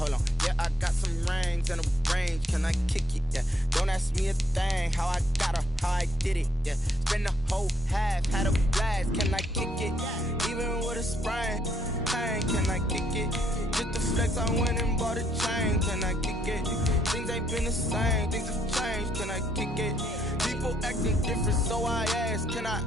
hold on. Yeah, I got some rings and a range. Can I kick it? Yeah. Don't ask me a thing. How I got her, how I did it. Yeah. Spend the whole half, had a blast. Can I kick it? Even with a sprain, pain. Can I kick it? Just the flex, I went and bought a chain. Can I kick it? Things ain't been the same. Things have changed. Can I kick it? People acting different, so I ask. Can I?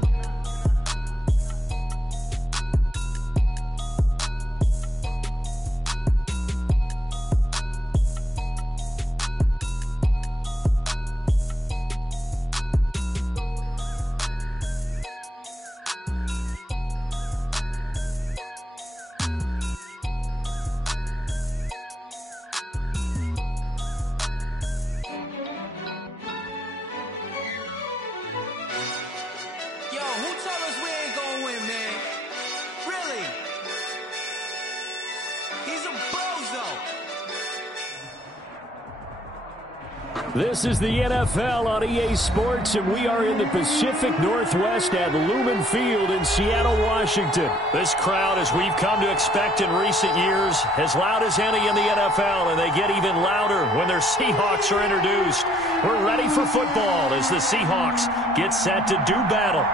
This is the NFL on EA Sports, and we are in the Pacific Northwest at Lumen Field in Seattle, Washington. This crowd, as we've come to expect in recent years, as loud as any in the NFL, and they get even louder when their Seahawks are introduced. We're ready for football as the Seahawks get set to do battle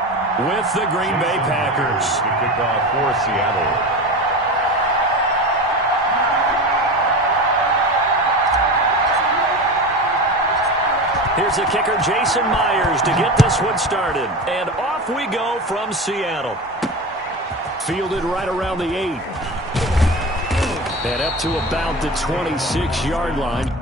with the Green Bay Packers. Kickoff for Seattle. Here's the kicker, Jason Myers, to get this one started. And off we go from Seattle. Fielded right around the 8. And up to about the 26-yard line.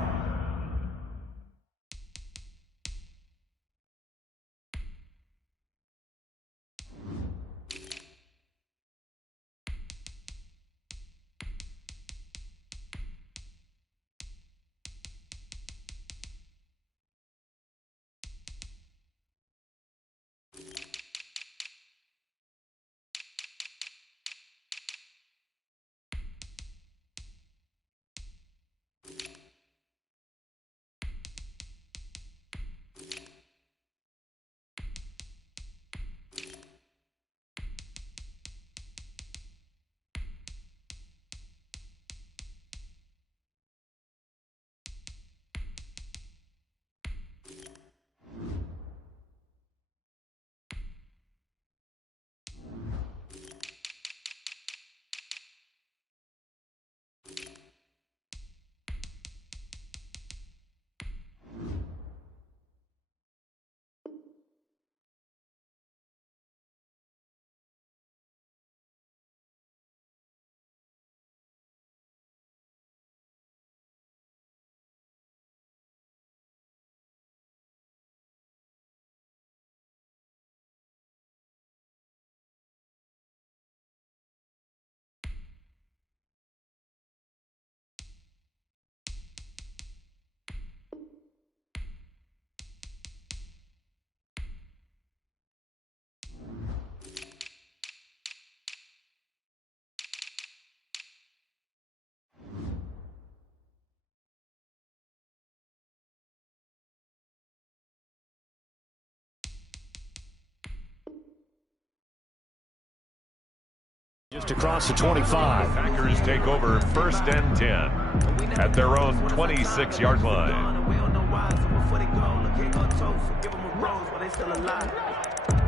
Just across the 25. Packers take over 1st and 10 at their own 26-yard line. We don't know why, so before they go, look here, go toast. Give them a rose, but they still alive.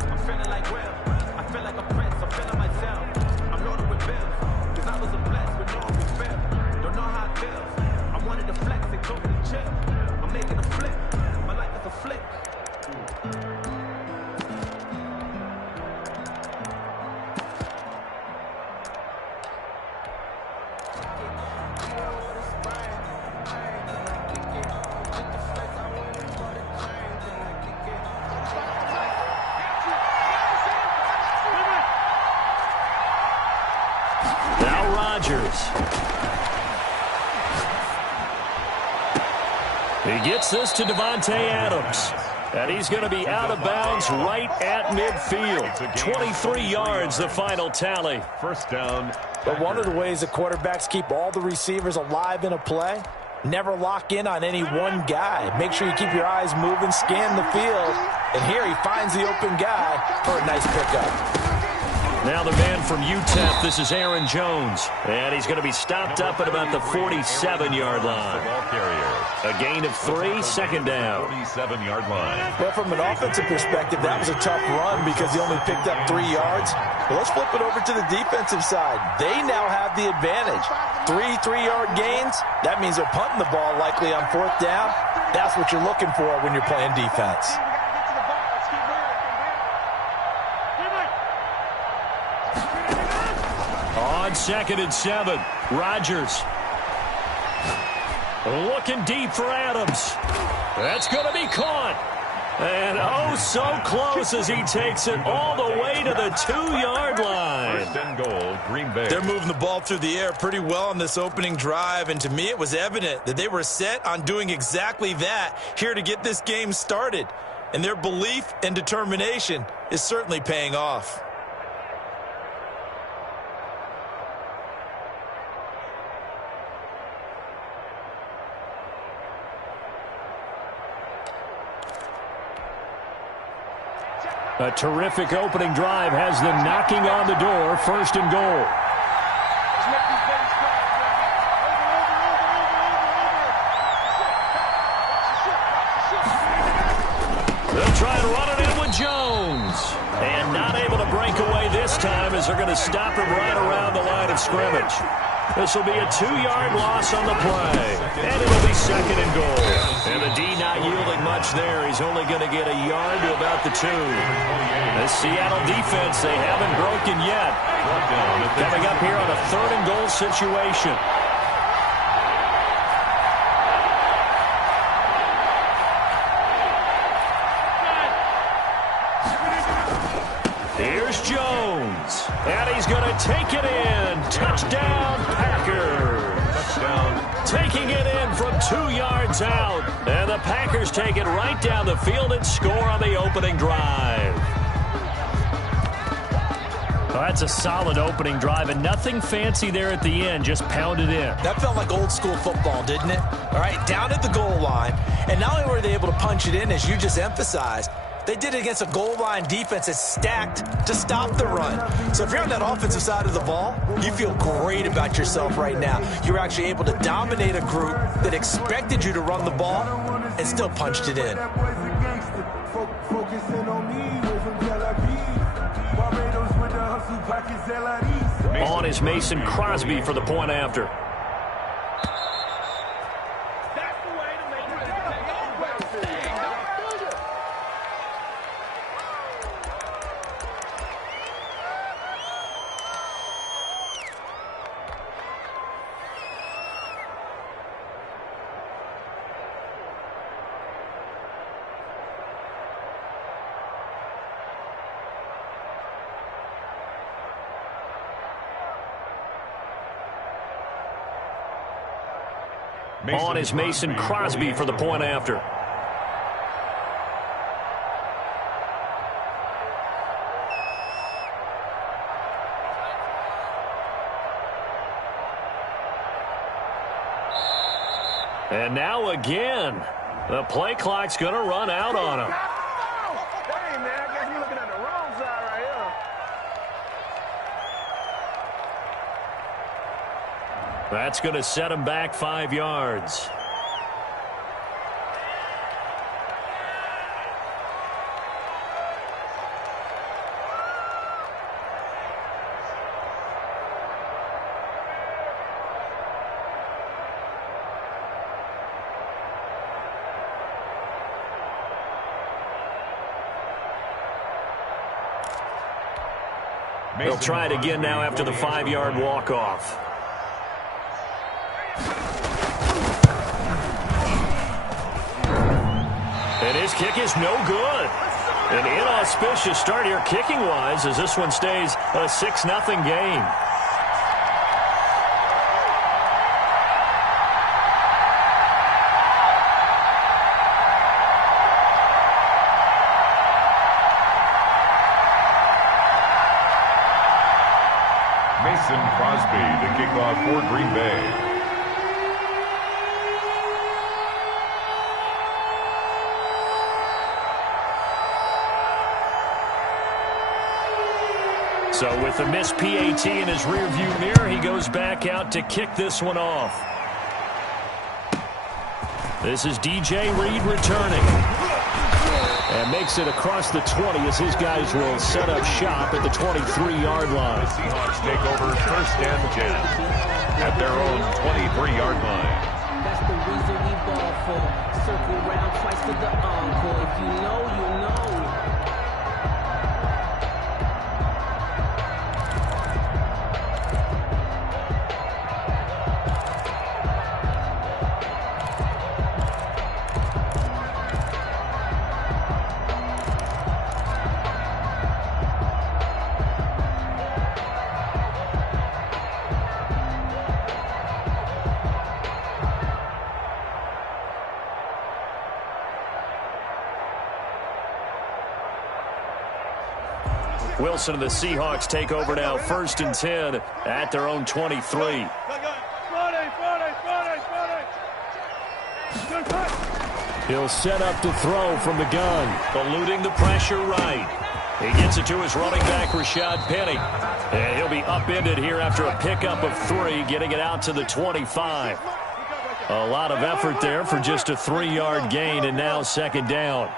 I'm feeling like Will. I feel like a prince. I'm feeling myself. I'm loaded with bills. Cause I was a blessed with no refill. Don't know how it feels. I wanted to flex, they told me to chill. I'm making a flip. My life is a flip. He gets this to Devontae Adams. And he's going to be out of bounds right at midfield. 23 yards, the final tally. 1st down. But one of the ways the quarterbacks keep all the receivers alive in a play, never lock in on any one guy. Make sure you keep your eyes moving, scan the field. And here he finds the open guy for a nice pickup. Now the man from UTEP, this is Aaron Jones. And he's going to be stopped up at about the 47-yard line. A gain of 3, second down. 47-yard line. Well, from an offensive perspective, that was a tough run because he only picked up 3 yards. But let's flip it over to the defensive side. They now have the advantage. 3 3-yard gains, that means they're punting the ball likely on 4th down. That's what you're looking for when you're playing defense. On 2nd and 7, Rodgers. Looking deep for Adams. That's going to be caught. And oh, so close as he takes it all the way to the 2-yard line. 1st and goal, Green Bay. They're moving the ball through the air pretty well on this opening drive, and to me it was evident that they were set on doing exactly that here to get this game started. And their belief and determination is certainly paying off. A terrific opening drive has them knocking on the door. 1st and goal. They'll try and run it in with Jones. And not able to break away this time as they're going to stop him right around the line of scrimmage. This will be a 2-yard loss on the play. And it'll be 2nd and goal. And the D not yielding much there. He's only going to get a yard to about the 2. The Seattle defense, they haven't broken yet. Coming up here on a 3rd and goal situation. Here's Jones. And he's going to take it in. Touchdown, Packers. Touchdown. Taking it in from 2 yards out. And the Packers take it right down the field and score on the opening drive. Well, that's a solid opening drive, and nothing fancy there at the end. Just pounded in. That felt like old school football, didn't it? All right, down at the goal line. And not only were they able to punch it in, as you just emphasized, they did it against a goal line defense that's stacked to stop the run. So if you're on that offensive side of the ball, you feel great about yourself right now. You're actually able to dominate a group that expected you to run the ball and still punched it in. On is Mason Crosby for the point after. On is Mason Crosby for the point after. And now again, the play clock's going to run out on him. Hey, man, I guess you're looking at the wrong side right here. That's going to set him back 5 yards. They'll try it again now after the 5-yard walk-off. And his kick is no good. An inauspicious start here kicking-wise as this one stays a 6-0 game. Mason Crosby to kick off for Green Bay. So with the missed PAT in his rearview mirror, he goes back out to kick this one off. This is DJ Reed returning. And makes it across the 20 as his guys will set up shop at the 23-yard line. The Seahawks take over 1st and 10 at their own 23-yard line. That's the reason we ball for. Circle round twice to the encore. If you know, you know. Wilson and the Seahawks take over now, 1st and 10 at their own 23. He'll set up to throw from the gun, eluding the pressure right. He gets it to his running back, Rashad Penny. And he'll be upended here after a pickup of 3, getting it out to the 25. A lot of effort there for just a 3-yard gain, and now 2nd down.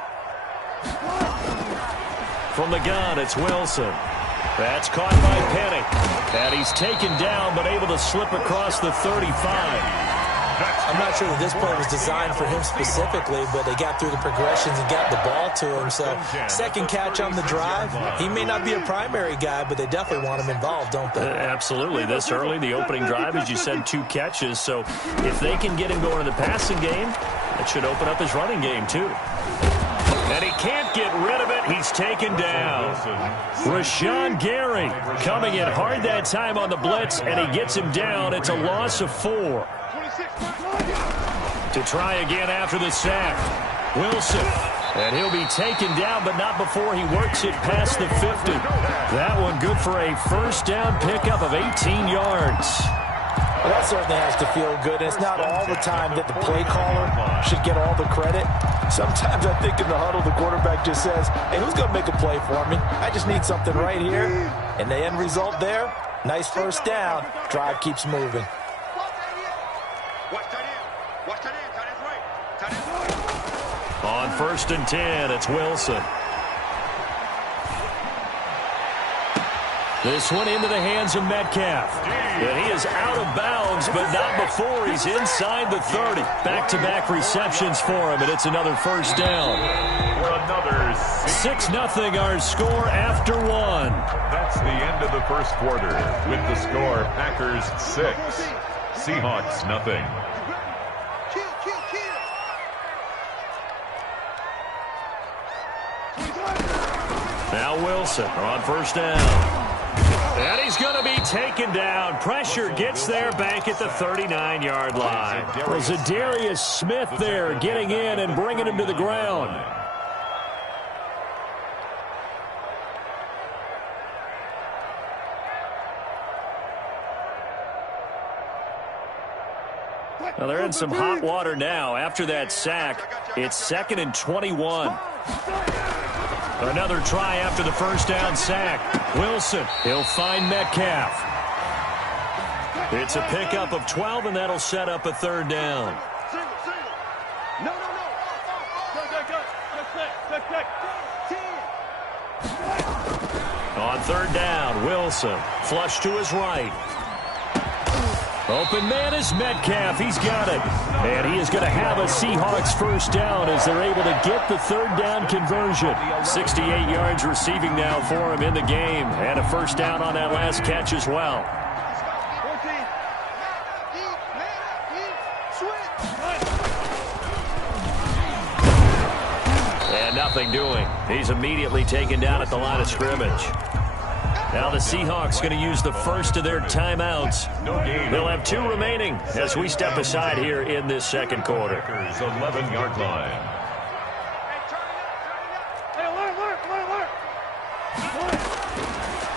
From the gun, it's Wilson. That's caught by Penny. And he's taken down, but able to slip across the 35. I'm not sure that this play was designed for him specifically, but they got through the progressions and got the ball to him. So, 2nd catch on the drive. He may not be a primary guy, but they definitely want him involved, don't they? Absolutely. This early, the opening drive, as you said, 2 catches. So, if they can get him going in the passing game, it should open up his running game, too. And he can't get rid of it. He's taken down. Rashawn Gary coming in hard that time on the blitz, and he gets him down. It's a loss of 4. To try again after the sack. Wilson. And he'll be taken down, but not before he works it past the 50. That one good for a 1st down pickup of 18 yards. Well, that certainly has to feel good. And it's not all the time that the play caller should get all the credit. Sometimes I think in the huddle, the quarterback just says, hey, who's going to make a play for me? I just need something right here. And the end result there, nice 1st down. Drive keeps moving. On 1st and 10, it's Wilson. This one into the hands of Metcalf. And he is out of bounds, but not before he's inside the 30. Back-to-back receptions for him, and it's another 1st down. For another 6-0 our score after 1. That's the end of the 1st quarter with the score Packers 6, Seahawks nothing. Now Wilson on 1st down. And he's going to be taken down. Pressure gets there back at the 39-yard line. Well, Zadarius Smith there getting in and bringing him to the ground. Well, they're in some hot water now. After that sack, it's 2nd and 21. Another try after the 1st down sack. Wilson, he'll find Metcalf. It's a pickup of 12, and that'll set up a 3rd down. On 3rd down, Wilson, flush to his right. Open man is Metcalf. He's got it. And he is going to have a Seahawks 1st down as they're able to get the 3rd down conversion. 68 yards receiving now for him in the game. And a 1st down on that last catch as well. And nothing doing. He's immediately taken down at the line of scrimmage. Now the Seahawks going to use the 1st of their timeouts. They'll have 2 remaining as we step aside here in this 2nd quarter. 11-yard line.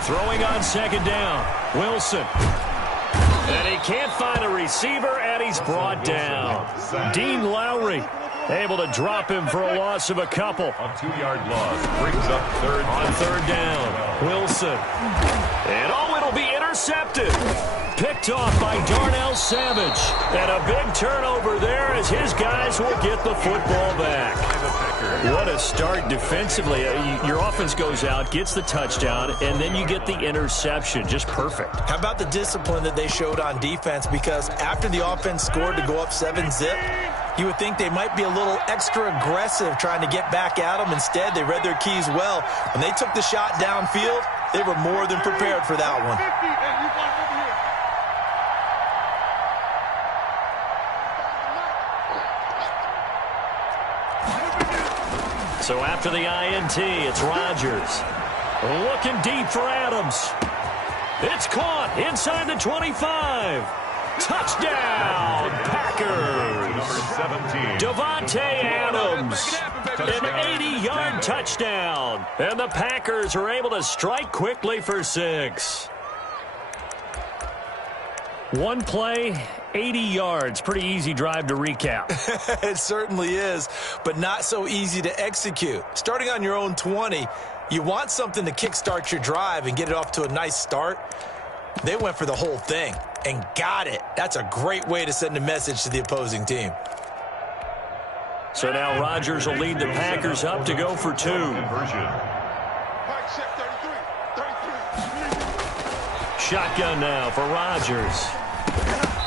Throwing on 2nd down. Wilson. And he can't find a receiver, and he's brought down. Dean Lowry Able to drop him for a loss of a couple. A 2-yard loss brings up third. On third down, Wilson. And it'll be intercepted. Picked off by Darnell Savage. And a big turnover there as his guys will get the football back. What a start defensively. Your offense goes out, gets the touchdown, and then you get the interception. Just perfect. How about the discipline that they showed on defense? Because after the offense scored to go up 7-zip, you would think they might be a little extra aggressive trying to get back at them. Instead, they read their keys well. When they took the shot downfield, they were more than prepared for that one. So after the INT, it's Rodgers. Looking deep for Adams. It's caught inside the 25. Touchdown, Packers. Number 17. Devontae Adams. An 80-yard touchdown. And the Packers are able to strike quickly for 6. One play, 80 yards. Pretty easy drive to recap. It certainly is, but not so easy to execute. Starting on your own 20, you want something to kickstart your drive and get it off to a nice start. They went for the whole thing and got it. That's a great way to send a message to the opposing team. So now Rodgers will lead the Packers up to go for 2. Shotgun now for Rodgers.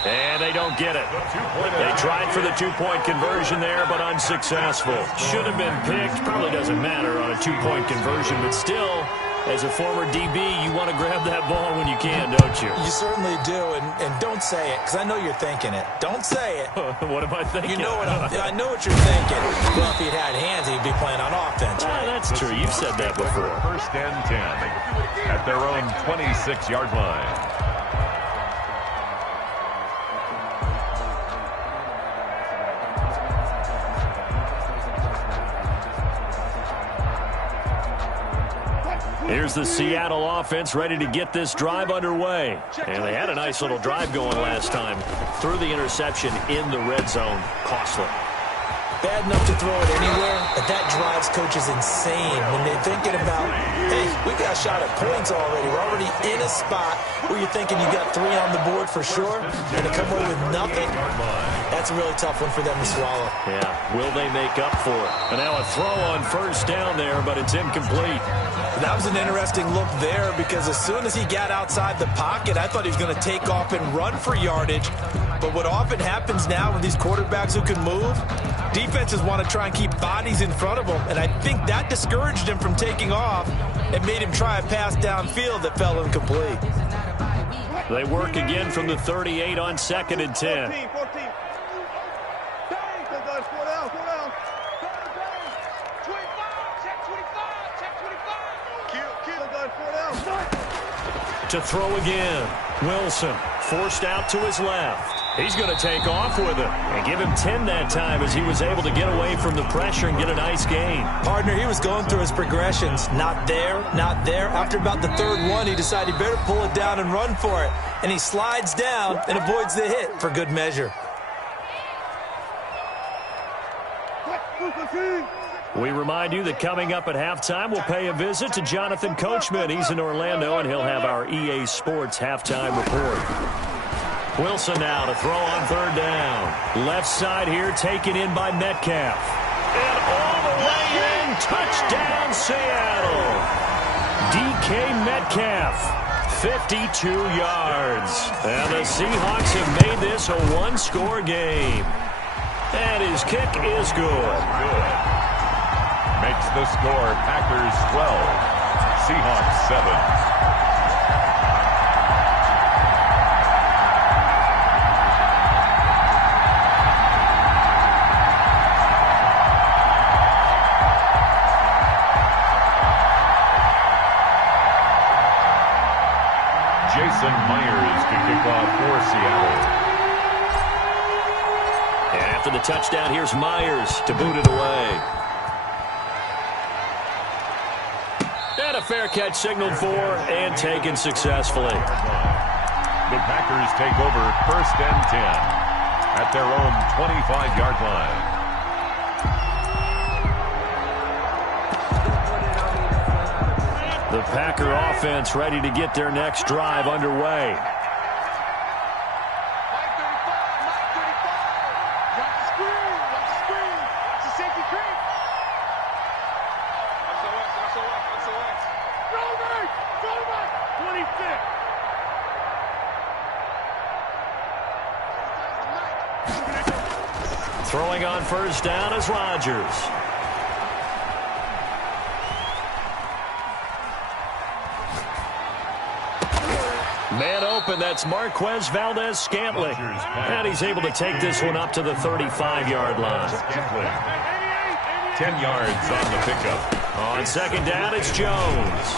And they don't get it. They tried for the 2-point conversion there, but unsuccessful. Should have been picked. Probably doesn't matter on a 2-point conversion, but still, as a former DB, you want to grab that ball when you can, don't you? You certainly do, and don't say it, because I know you're thinking it. Don't say it. What am I thinking? You know what I know what you're thinking. Well, if he'd had hands, he'd be playing on offense. Right? That's true. You've said that before. First and 10 at their own 26-yard line. Here's the Seattle offense ready to get this drive underway. And they had a nice little drive going last time. Threw the interception in the red zone. Costly. Bad enough to throw it anywhere, but that drives coaches insane when they're thinking about, hey, we got a shot at points already. We're already in a spot where you're thinking you got 3 on the board for sure, and to come away with nothing, that's a really tough one for them to swallow. Yeah, will they make up for it? And now a throw on first down there, but it's incomplete. That was an interesting look there because as soon as he got outside the pocket, I thought he was going to take off and run for yardage. But what often happens now with these quarterbacks who can move, defenses want to try and keep bodies in front of them, and I think that discouraged him from taking off and made him try a pass downfield that fell incomplete. They work again from the 38 on 2nd and 10. 14. To throw again. Wilson forced out to his left. He's going to take off with it and give him 10 that time as he was able to get away from the pressure and get a nice gain. Partner, he was going through his progressions. Not there, not there. After about the 3rd one, he decided he better pull it down and run for it. And he slides down and avoids the hit for good measure. We remind you that coming up at halftime, we'll pay a visit to Jonathan Coachman. He's in Orlando, and he'll have our EA Sports halftime report. Wilson now to throw on 3rd down. Left side here taken in by Metcalf. And all the way in, touchdown Seattle. DK Metcalf, 52 yards. And the Seahawks have made this a 1-score game. And his kick is good. Makes the score Packers 12, Seahawks 7. Jason Myers to kick off for Seattle. And after the touchdown, here's Myers to boot it away. And a fair catch signaled for and taken successfully. The Packers take over 1st and 10 at their own 25-yard line. The Packer offense ready to get their next drive underway. Throwing on first down is Rodgers. Man open, that's Marquez Valdez-Scantling. And he's able to take this one up to the 35-yard line. 10 yards on the pickup. On second down, it's Jones.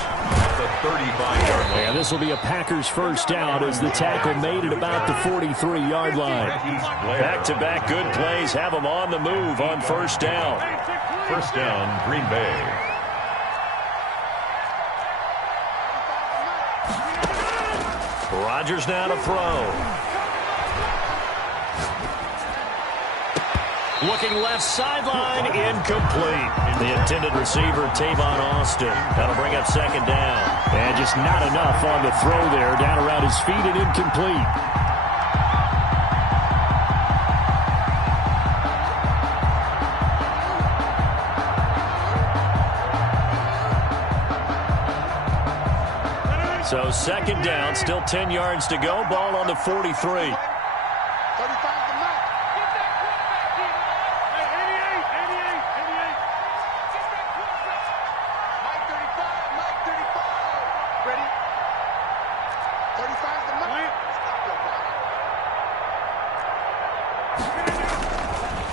The 35-yard line. And this will be a Packers first down as the tackle made it about the 43-yard line. Back-to-back good plays have them on the move on first down. First down, Green Bay. Rodgers now to throw. Looking left sideline, incomplete. The intended receiver, Tavon Austin. That'll bring up second down. And just not enough on the throw there. Down around his feet and incomplete. So second down, still 10 yards to go. Ball on the 43.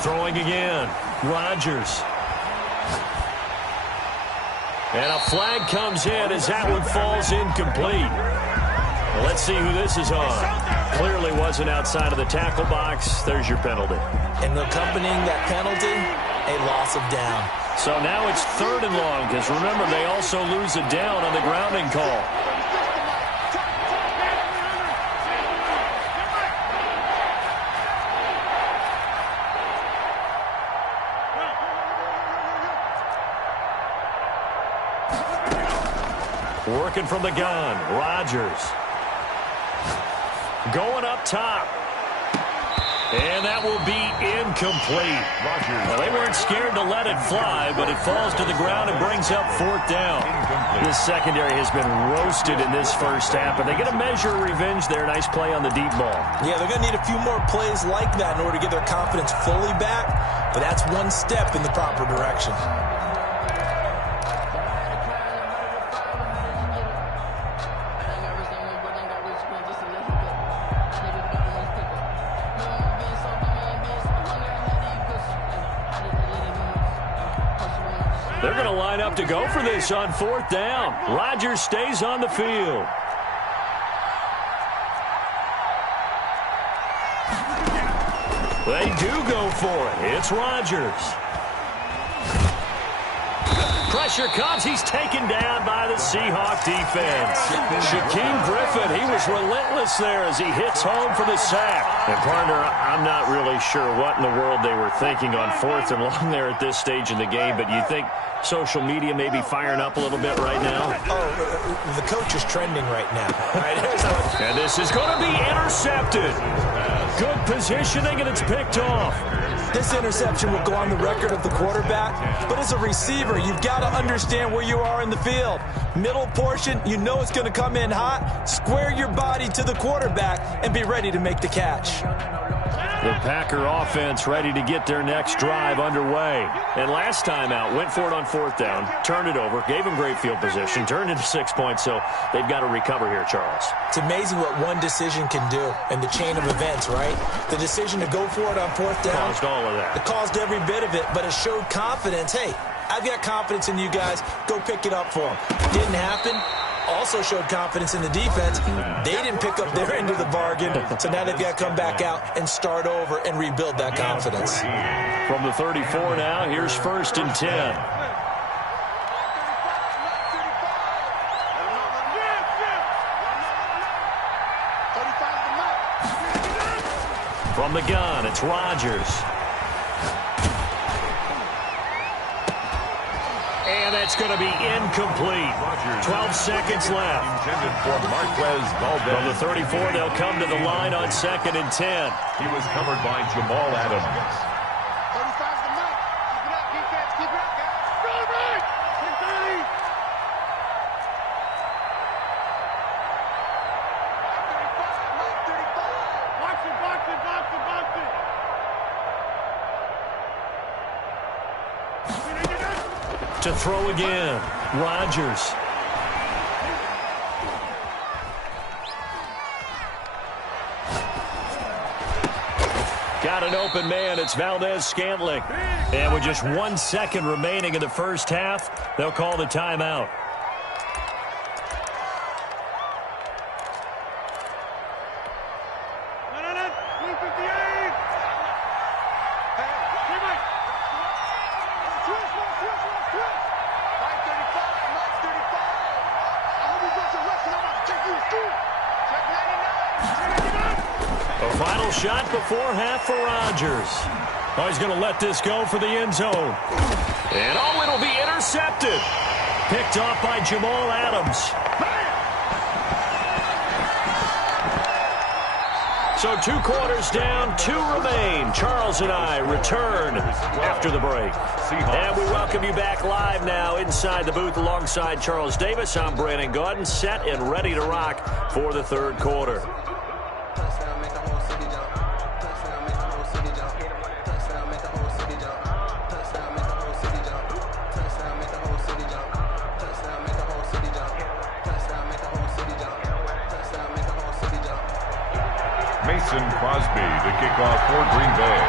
Throwing again, Rodgers. And a flag comes in as that one falls incomplete. Well, let's see who this is on. Clearly wasn't outside of the tackle box. There's your penalty. And accompanying that penalty, a loss of down. So now it's third and long, because remember, they also lose a down on the grounding call. Working from the gun, Rodgers. Going up top. And that will be incomplete. Well, they weren't scared to let it fly, but it falls to the ground and brings up fourth down. This secondary has been roasted in this first half, but they get a measure of revenge there. Nice play on the deep ball. Yeah, they're going to need a few more plays like that in order to get their confidence fully back, but that's one step in the proper direction. They're going to line up to go for this on fourth down. Rodgers stays on the field. They do go for it. It's Rodgers. Pressure comes. He's taken down by the Seahawk defense. Shaquem Griffin, he was relentless there as he hits home for the sack. And, partner, I'm not really sure what in the world they were thinking on fourth and long there at this stage in the game, but you think social media may be firing up a little bit right now? Oh, the coach is trending right now. And this is going to be intercepted. Good positioning, and it's picked off. This interception will go on the record of the quarterback, but as a receiver, you've got to understand where you are in the field. Middle portion, you know it's going to come in hot. Square your body to the quarterback and be ready to make the catch. The Packer offense ready to get their next drive underway. And last time out, went for it on fourth down, turned it over, gave them great field position, turned into 6 points, so they've got to recover here, Charles. It's amazing what one decision can do in the chain of events, right? The decision to go for it on fourth down caused all of that. It caused every bit of it, but it showed confidence. Hey, I've got confidence in you guys. Go pick it up for them. Didn't happen. Also showed confidence in the defense. They didn't pick up their end of the bargain, so now they've got to come back out and start over and rebuild that confidence. From the 34 now, here's first and 10. From the gun, it's Rodgers. And that's going to be incomplete. 12 seconds left. Intended for Marquez Valdez. From the 34, they'll come to the line on 2nd and 10. He was covered by Jamal Adams. 35's the mark. Keep it up, defense. Keep it up, guys. Go, man! 10-30. 35. Box it, box it, box it, box it. To throw again, Rodgers. Got an open man. It's Valdez-Scantling. And with just 1 second remaining in the first half, they'll call the timeout. A final shot before half for Rodgers. Oh, he's going to let this go for the end zone. And oh, it'll be intercepted. Picked off by Jamal Adams. So 2 quarters down, 2 remain. Charles and I return after the break. And we welcome you back live now inside the booth alongside Charles Davis. I'm Brandon Gordon, set and ready to rock for the 3rd quarter. Mason Crosby to kick off for Green Bay.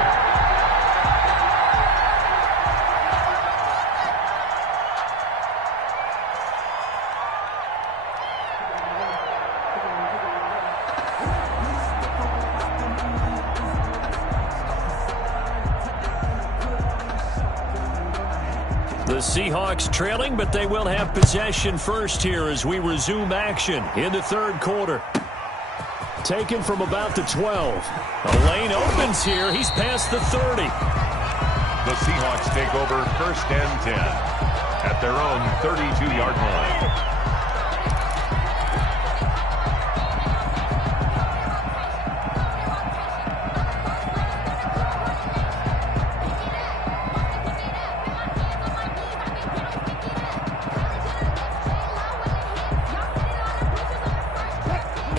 The Seahawks trailing, but they will have possession first here as we resume action in the 3rd quarter. Taken from about the 12. A lane opens here. He's past the 30. The Seahawks take over 1st and 10 at their own 32-yard line.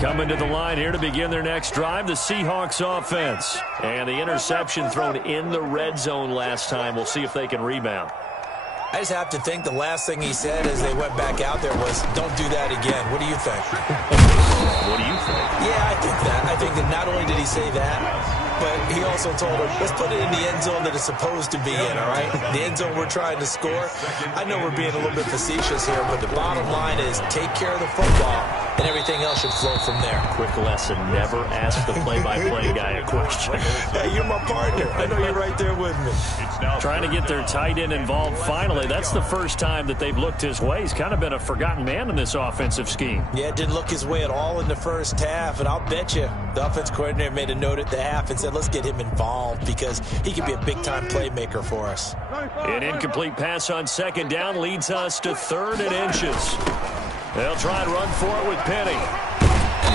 Coming to the line here to begin their next drive, the Seahawks offense. And the interception thrown in the red zone last time. We'll see if they can rebound. I just have to think the last thing he said as they went back out there was, don't do that again. What do you think? What do you think? Yeah, I think that. I think that not only did he say that, but he also told him, let's put it in the end zone that it's supposed to be in, all right? The end zone we're trying to score. I know we're being a little bit facetious here, but the bottom line is take care of the football, and everything else should flow from there. Quick lesson, never ask the play-by-play guy a question. Hey, you're my partner. I know you're right there with me. Trying to get their tight end involved finally. That's the first time that they've looked his way. He's kind of been a forgotten man in this offensive scheme. Yeah, it didn't look his way at all in the first half, and I'll bet you the offense coordinator made a note at the half and said, let's get him involved because he could be a big-time playmaker for us. An incomplete pass on 2nd down leads us to 3rd and inches. They'll try and run for it with Penny.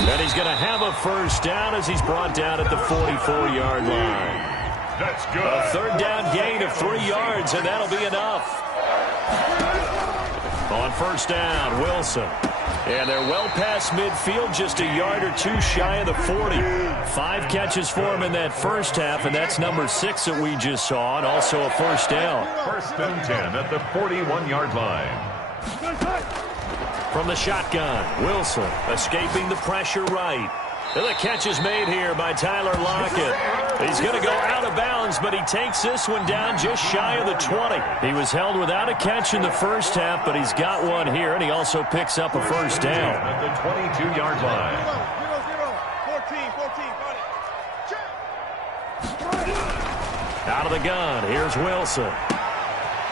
And he's going to have a first down as he's brought down at the 44-yard line. That's good. A 3rd down gain of 3 yards, and that'll be enough. On 1st down, Wilson. And they're well past midfield, just a yard or 2 shy of the 40. 5 catches for him in that first half, and that's number 6 that we just saw, and also a first down. 1st and 10 at the 41-yard line. From the shotgun, Wilson escaping the pressure right. And the catch is made here by Tyler Lockett. He's going to go out of bounds, but he takes this one down just shy of the 20. He was held without a catch in the first half, but he's got one here, and he also picks up a first down. At the 22-yard line. 14. Out of the gun, here's Wilson.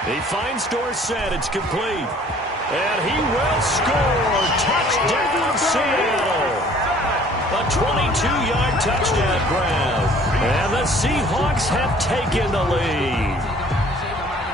He finds Dorsett, it's complete. And he will score. Touchdown, Seattle. A 22-yard touchdown grab. And the Seahawks have taken the lead.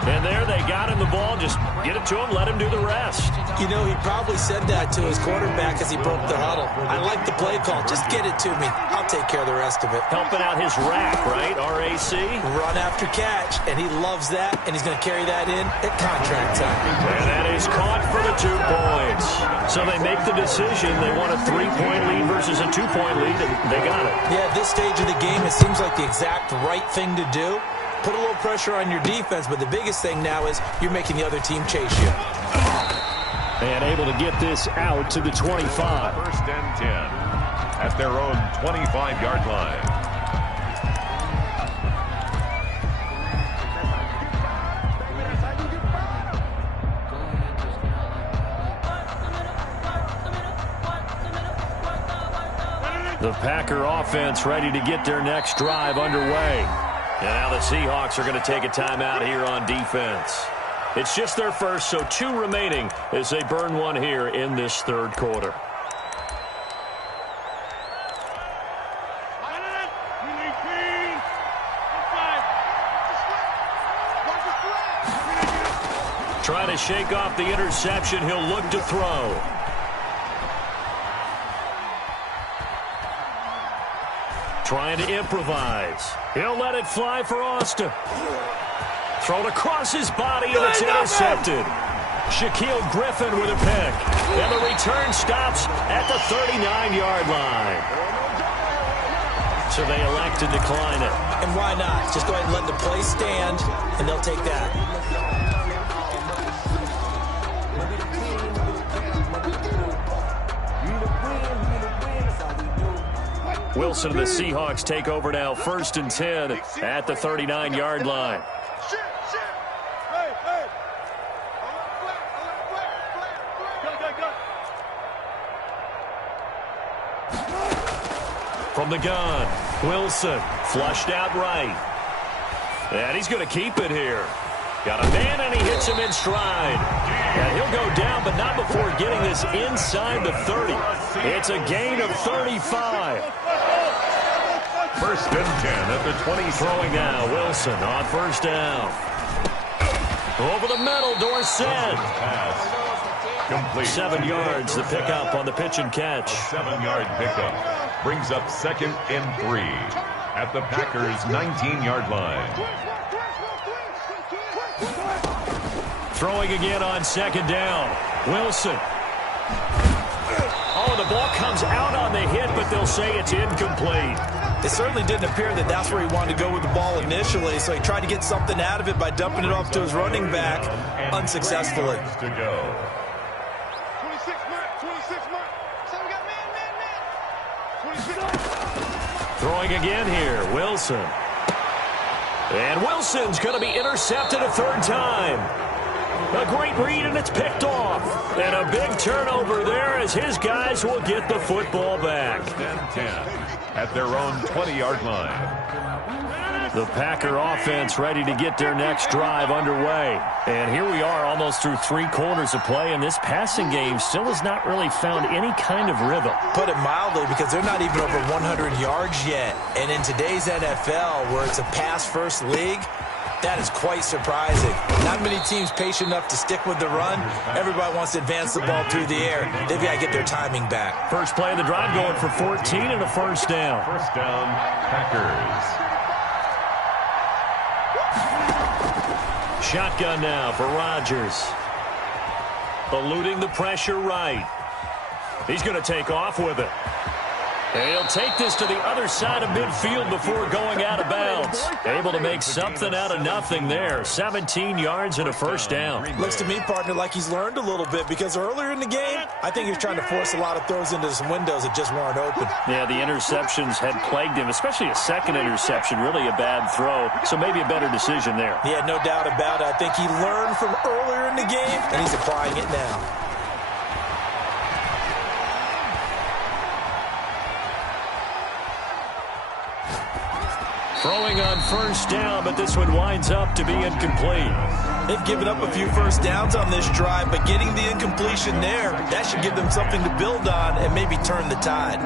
And there they got him the ball. Just get it to him, let him do the rest. You know, he probably said that to his quarterback as he broke the huddle. I like the play call. Just get it to me. I'll take care of the rest of it. Helping out his rack, right? RAC. Run after catch, and he loves that, and he's going to carry that in at contract time. And that is caught for the 2 points. So they make the decision. They want a 3-point lead versus a 2-point lead, and they got it. Yeah, at this stage of the game, it seems like the exact right thing to do. Put a little pressure on your defense, but the biggest thing now is you're making the other team chase you. And able to get this out to the 25. First and 10 at their own 25-yard line. The Packer offense ready to get their next drive underway. And now the Seahawks are going to take a timeout here on defense. It's just their first, so 2 remaining as they burn one here in this third quarter. Trying to shake off the interception. He'll look to throw. Trying to improvise. He'll let it fly for Austin. Thrown across his body, and it's intercepted. Shaquille Griffin with a pick. And the return stops at the 39-yard line. So they elect to decline it. And why not? Just go ahead and let the play stand, and they'll take that. Wilson and the Seahawks take over now, 1st and 10 at the 39-yard line. From the gun, Wilson flushed out right. And he's going to keep it here. Got a man, and he hits him in stride. And he'll go down, but not before getting this inside the 30. It's a gain of 35. First and 10 at the 20. Throwing now, Wilson on first down. Over the middle, Dorsett. Pass. Complete. 7 yards, the pickup on the pitch and catch. 7-yard pickup brings up 2nd and 3 at the Packers' 19-yard line. Throwing again on 2nd down. Wilson. Oh, the ball comes out on the hit, but they'll say it's incomplete. It certainly didn't appear that that's where he wanted to go with the ball initially, so he tried to get something out of it by dumping it off to his running back unsuccessfully. To go. 26 mark. So we got man. 26. Throwing again here, Wilson. And Wilson's going to be intercepted a 3rd time. A great read, and it's picked off. And a big turnover there as his guys will get the football back. 10 at their own 20-yard line. The Packer offense ready to get their next drive underway. And here we are almost through 3 quarters of play, and this passing game still has not really found any kind of rhythm. Put it mildly, because they're not even over 100 yards yet. And in today's NFL, where it's a pass-first league, that is quite surprising. Not many teams patient enough to stick with the run. Everybody wants to advance the ball through the air. They've got to get their timing back. First play of the drive going for 14 and a first down. First down, Packers. Shotgun now for Rodgers. Eluding the pressure right. He's going to take off with it. And he'll take this to the other side of midfield before going out of bounds. Able to make something out of nothing there. 17 yards and a first down. Looks to me, partner, like he's learned a little bit, because earlier in the game, I think he was trying to force a lot of throws into some windows that just weren't open. Yeah, the interceptions had plagued him, especially a second interception, really a bad throw. So maybe a better decision there. Yeah, no doubt about it. I think he learned from earlier in the game, and he's applying it now. Throwing on first down, but this one winds up to be incomplete. They've given up a few first downs on this drive, but getting the incompletion there, that should give them something to build on and maybe turn the tide.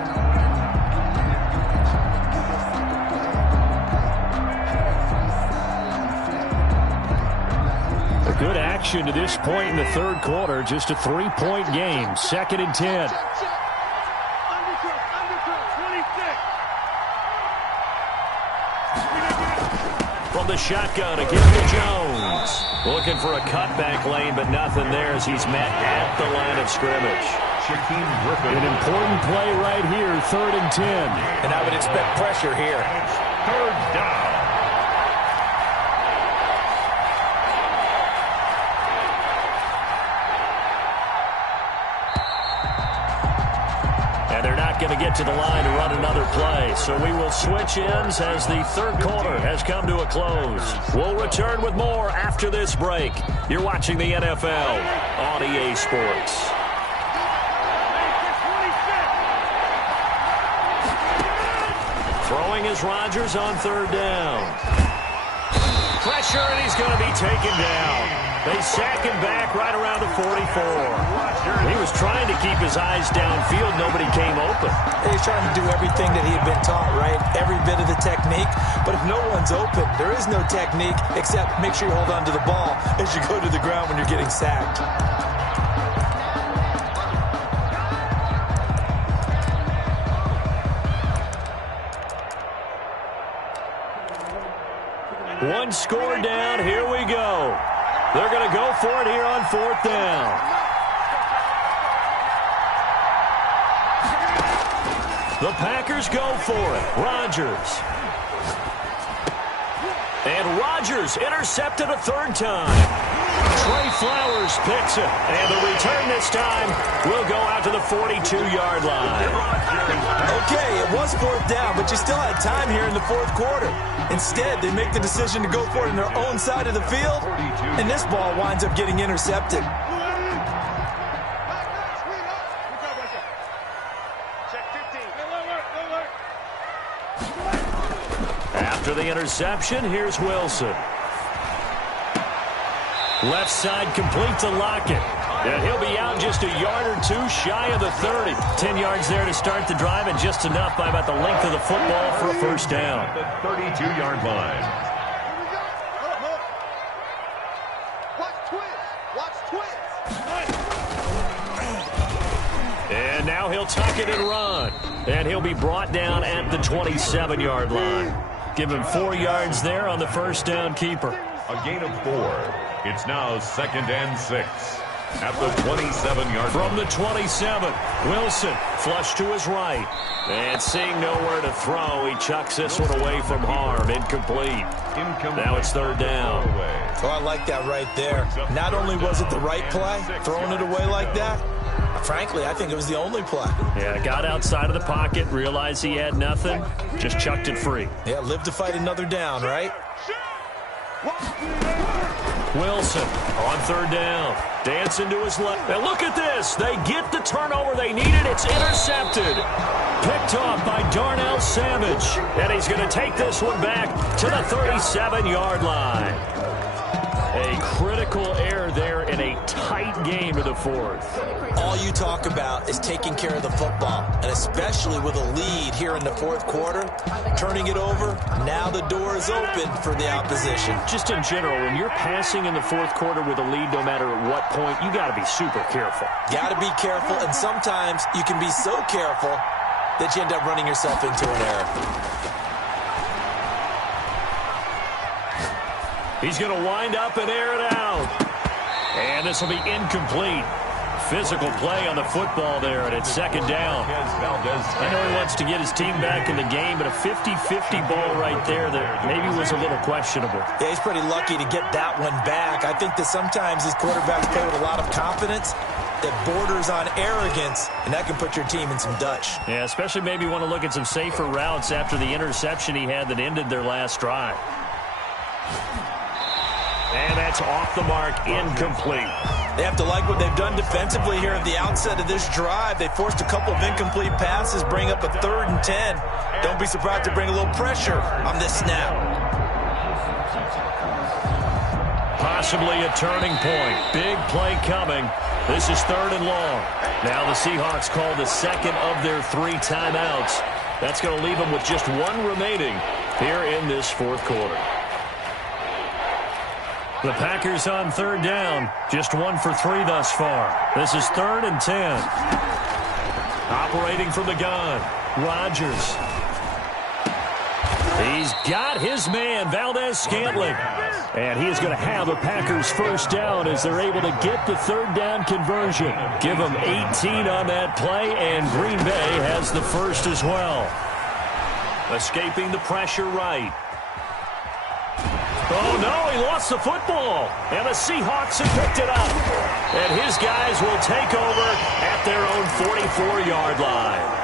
Good action to this point in the third quarter. Just a 3-point game. 2nd and 10. From the shotgun, again to Jones. Looking for a cutback lane, but nothing there as he's met at the line of scrimmage. An important play right here, 3rd and 10. And I would expect pressure here. 3rd down. They're not going to get to the line to run another play, so we will switch ends as the third quarter has come to a close. We'll return with more after this break. You're watching the NFL on EA Sports. Throwing is Rodgers on 3rd down. Pressure, and he's going to be taken down. They sack him back right around the 44. He was trying to keep his eyes downfield. Nobody came open. He's trying to do everything that he had been taught, right? Every bit of the technique. But if no one's open, there is no technique except make sure you hold on to the ball as you go to the ground when you're getting sacked. One score down. Here we go. They're going to go for it here on 4th down. The Packers go for it. Rodgers. And Rodgers intercepted a 3rd time. Trey Flowers picks it. And the return this time will go out to the 42-yard line. Okay, it was 4th down, but you still had time here in the 4th quarter. Instead, they make the decision to go for it on their own side of the field, and this ball winds up getting intercepted. After the interception, here's Wilson. Left side complete to Lockett. And he'll be out just a yard or two shy of the 30. 10 yards there to start the drive, and just enough by about the length of the football for a 1st down. The 32-yard line. And now he'll tuck it and run. And he'll be brought down at the 27-yard line. Give him 4 yards there on the 1st down keeper. A gain of 4. It's now 2nd and 6. At the 27-yard from the 27, Wilson flush to his right. And seeing nowhere to throw, he chucks this one away from harm. Incomplete. Now it's 3rd down. Oh, I like that right there. Not only was it the right play, throwing it away like that, frankly, I think it was the only play. Yeah, got outside of the pocket, realized he had nothing, just chucked it free. Yeah, live to fight another down, right? Wilson on 3rd down. Dancing to his left. And look at this. They get the turnover they needed. It's intercepted. Picked off by Darnell Savage. And he's going to take this one back to the 37-yard line. A critical error there in a tight game in the 4th. All you talk about is taking care of the football, and especially with a lead here in the 4th quarter, turning it over, now the door is open for the opposition. Just in general, when you're passing in the 4th quarter with a lead, no matter at what point, you got to be super careful. Got to be careful, and sometimes you can be so careful that you end up running yourself into an error. He's going to wind up and air it out. And this will be incomplete. Physical play on the football there, and it's 2nd down. I know he wants to get his team back in the game, but a 50-50 ball right there that maybe was a little questionable. Yeah, he's pretty lucky to get that one back. I think that sometimes these quarterbacks play with a lot of confidence that borders on arrogance, and that can put your team in some Dutch. Yeah, especially maybe want to look at some safer routes after the interception he had that ended their last drive. And that's off the mark, incomplete. They have to like what they've done defensively here at the outset of this drive. They forced a couple of incomplete passes, bring up a 3rd and 10. Don't be surprised to bring a little pressure on this snap. Possibly a turning point. Big play coming. This is 3rd and long. Now the Seahawks call the 2nd of their 3 timeouts. That's going to leave them with just 1 remaining here in this 4th quarter. The Packers on third down. Just 1 for 3 thus far. This is 3rd and 10. Operating from the gun, Rodgers. He's got his man, Valdez-Scantling. And he is going to have the Packers first down as they're able to get the third down conversion. Give them 18 on that play, and Green Bay has the first as well. Escaping the pressure right. Oh, no, he lost the football. And the Seahawks have picked it up. And his guys will take over at their own 44-yard line.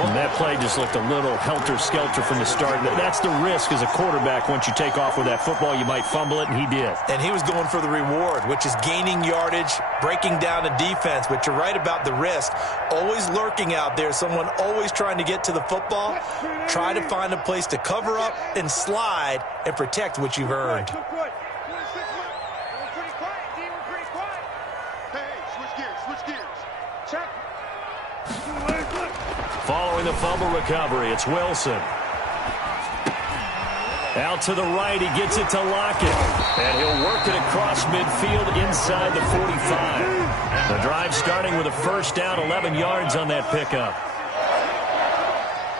And that play just looked a little helter-skelter from the start. That's the risk as a quarterback. Once you take off with that football, you might fumble it, and he did. And he was going for the reward, which is gaining yardage, breaking down a defense. But you're right about the risk. Always lurking out there, someone always trying to get to the football. Try to find a place to cover up and slide and protect what you've earned. Following the fumble recovery, it's Wilson. Out to the right, he gets it to Lockett. And he'll work it across midfield inside the 45. The drive starting with a first down, 11 yards on that pickup.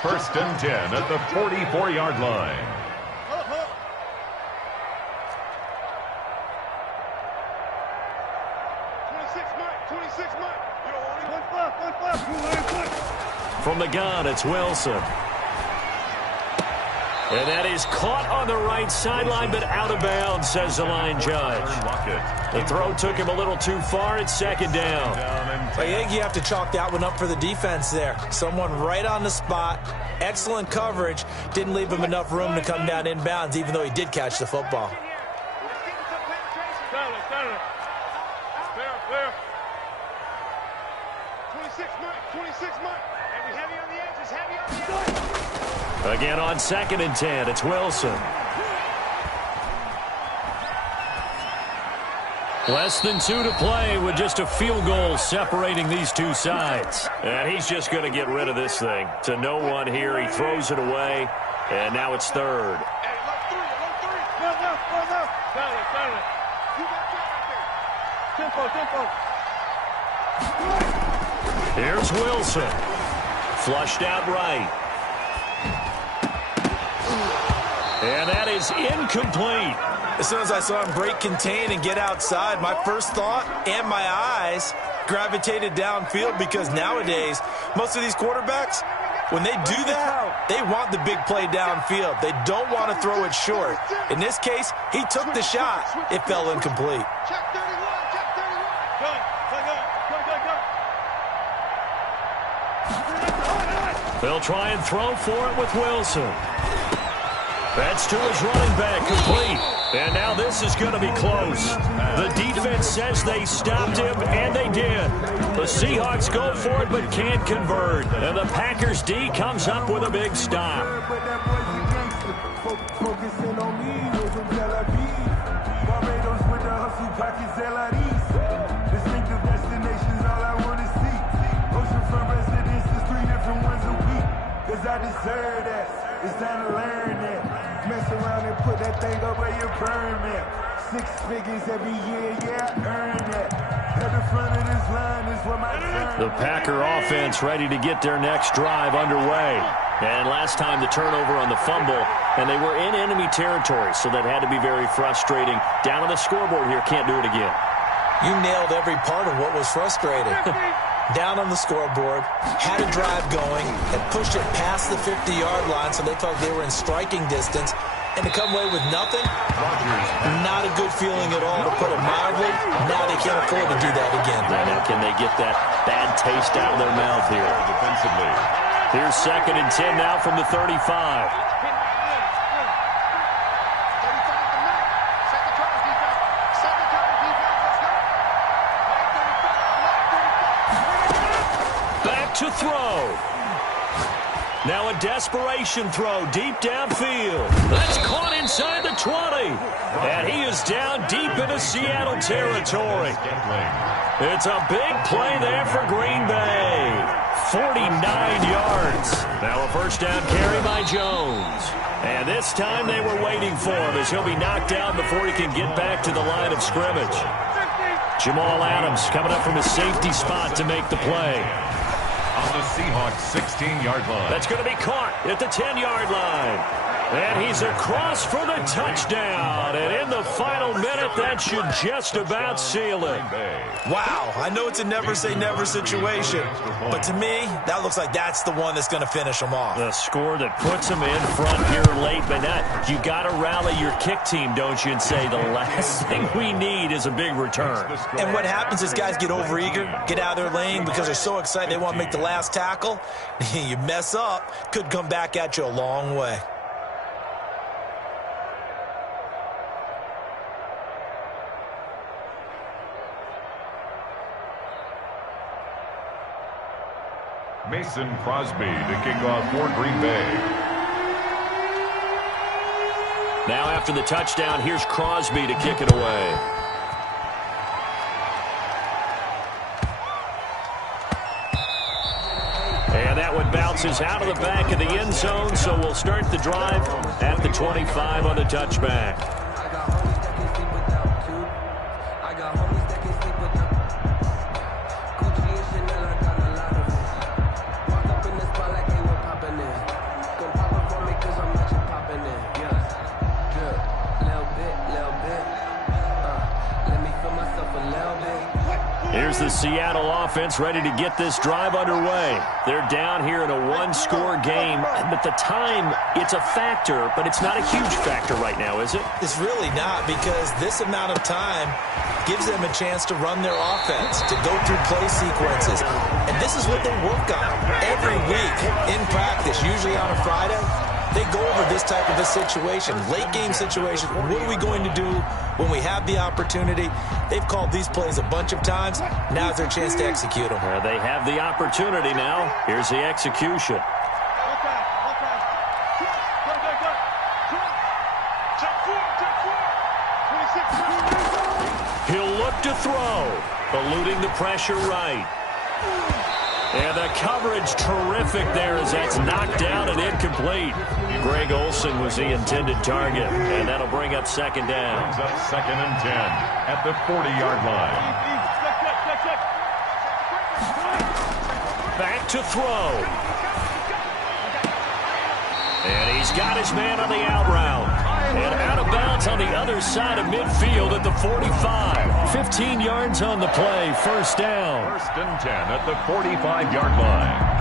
1st and 10 at the 44-yard line. From the gun, it's Wilson. And that is caught on the right sideline, but out of bounds, says the line judge. The throw took him a little too far. It's 2nd down. I think you have to chalk that one up for the defense there. Someone right on the spot. Excellent coverage. Didn't leave him enough room to come down inbounds, even though he did catch the football. Again on 2nd and 10, it's Wilson. Less than 2 to play with just a field goal separating these two sides. And he's just going to get rid of this thing. To no one here, he throws it away, and now it's 3rd. Here's Wilson. Flushed out right. And that is incomplete. As soon as I saw him break contain and get outside, my first thought and my eyes gravitated downfield, because nowadays, most of these quarterbacks, when they do that, they want the big play downfield. They don't want to throw it short. In this case, he took the shot. It fell incomplete. They'll try and throw for it with Wilson. That's to his running back, complete. And now this is going to be close. The defense says they stopped him, and they did. The Seahawks go for it but can't convert. And the Packers D comes up with a big stop. I deserve that. It's time to learn that. Mess around and put that thing up where you burn that. 6 figures every year, yeah, I earn that. At the front of this line is where my turn. The Packer offense ready to get their next drive underway. And last time the turnover on the fumble, and they were in enemy territory, so that had to be very frustrating. Down on the scoreboard here, can't do it again. You nailed every part of what was frustrating. Down on the scoreboard, had a drive going, and pushed it past the 50-yard line, so they felt they were in striking distance. And to come away with nothing, not a good feeling at all, to put it mildly. Now they can't afford to do that again. Now can they get that bad taste out of their mouth here? Defensively. Here's 2nd and 10 now from the 35. To throw. Now a desperation throw deep downfield. That's caught inside the 20. And he is down deep into Seattle territory. It's a big play there for Green Bay. 49 yards. Now a first down carry by Jones. And this time they were waiting for him as he'll be knocked down before he can get back to the line of scrimmage. Jamal Adams coming up from his safety spot to make the play. On the Seahawks 16-yard line. That's going to be caught at the 10-yard line. And he's across for the touchdown. And in the final minute, that should just about seal it. Wow, I know it's a never-say-never situation, but to me, that looks like that's the one that's going to finish them off. The score that puts them in front here late, but you got to rally your kick team, don't you, and say the last thing we need is a big return. And what happens is guys get overeager, get out of their lane because they're so excited they want to make the last tackle. You mess up, could come back at you a long way. Mason Crosby to kick off for Green Bay. Now after the touchdown, here's Crosby to kick it away. And that one bounces out of the back of the end zone, so we'll start the drive at the 25 on the touchback. Here's the Seattle offense ready to get this drive underway. They're down here in a one-score game, but the time, it's a factor, but it's not a huge factor right now, is it? It's really not, because this amount of time gives them a chance to run their offense, to go through play sequences. And this is what they work on every week in practice, usually on a Friday. They go over this type of a situation, late game situation. What are we going to do when we have the opportunity? They've called these plays a bunch of times. Now's their chance to execute them. They have the opportunity now. Here's the execution. He'll look to throw, eluding the pressure right. And the coverage terrific there as that's knocked down and incomplete. Greg Olsen was the intended target, and that'll bring up second down. Brings up 2nd and 10 at the 40-yard line. Back to throw. And he's got his man on the out route. And out of bounds on the other side of midfield at the 45. 15 yards on the play, first down. 1st and 10 at the 45-yard line.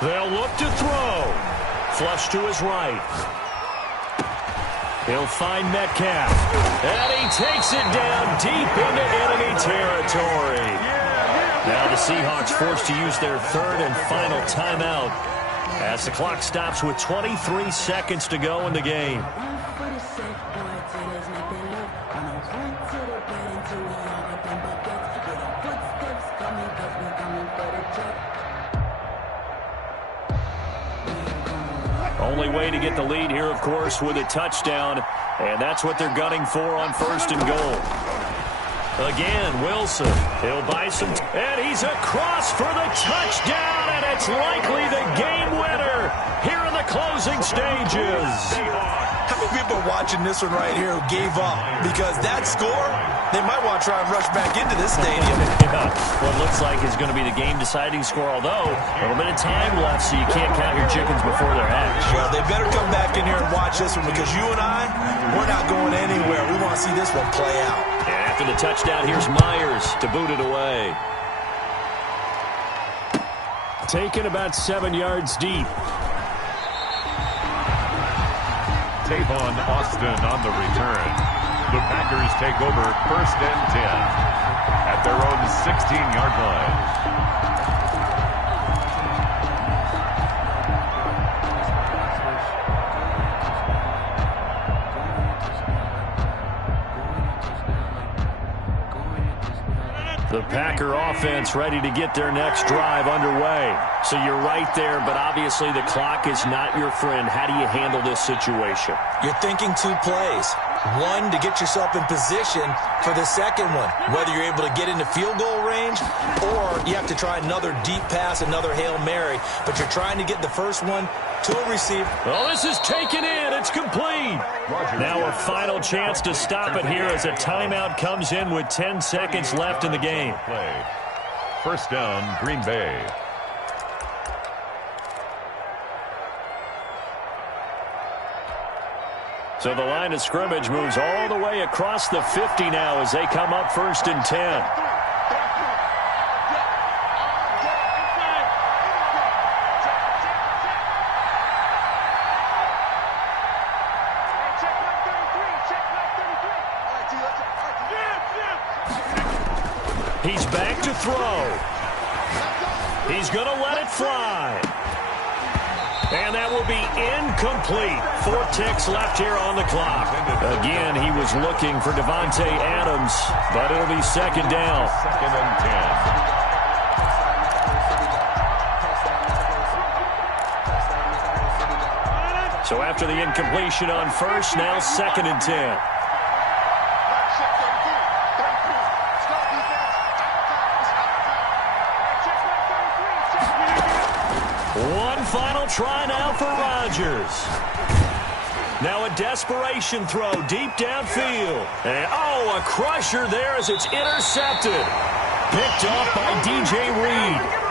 They'll look to throw. Flush to his right. He'll find Metcalf. And he takes it down deep into enemy territory. Now the Seahawks forced to use their third and final timeout as the clock stops with 23 seconds to go in the game. Only way to get the lead here, of course, with a touchdown, and that's what they're gunning for on 1st and goal. Again, Wilson, he'll buy some, and he's across for the touchdown, and it's likely the game winner here in the closing stages. How many people are watching this one right here who gave up? Because that score, they might want to try and rush back into this stadium. Yeah, what looks like is going to be the game-deciding score, although a little bit of time left, so you can't count your chickens before they're hatched. Well, they better come back in here and watch this one, because you and I, we're not going anywhere. We want to see this one play out. And after the touchdown, here's Myers to boot it away. Taken about 7 yards deep. Tavon Austin on the return. The Packers take over 1st and 10 at their own 16-yard line. The Packer offense ready to get their next drive underway. So you're right there, but obviously the clock is not your friend. How do you handle this situation? You're thinking 2 plays. One, to get yourself in position for the second one, whether you're able to get into field goal range or you have to try another deep pass, another Hail Mary. But you're trying to get the first one to a receiver. Well, this is taken in. It's complete. Now a final chance to stop it here as a timeout comes in with 10 seconds left in the game. Play. First down, Green Bay. So the line of scrimmage moves all the way across the 50 now as they come up 1st and 10. He's back to throw. He's going to let it fly. And that will be incomplete. 4 ticks left here on the clock. Again, he was looking for Devontae Adams, but it'll be 2nd down. 2nd and 10. So after the incompletion on 1st, now 2nd and 10. One final try now for Rodgers. Now a desperation throw deep downfield. And, a crusher there as it's intercepted. Picked off by DJ Reed.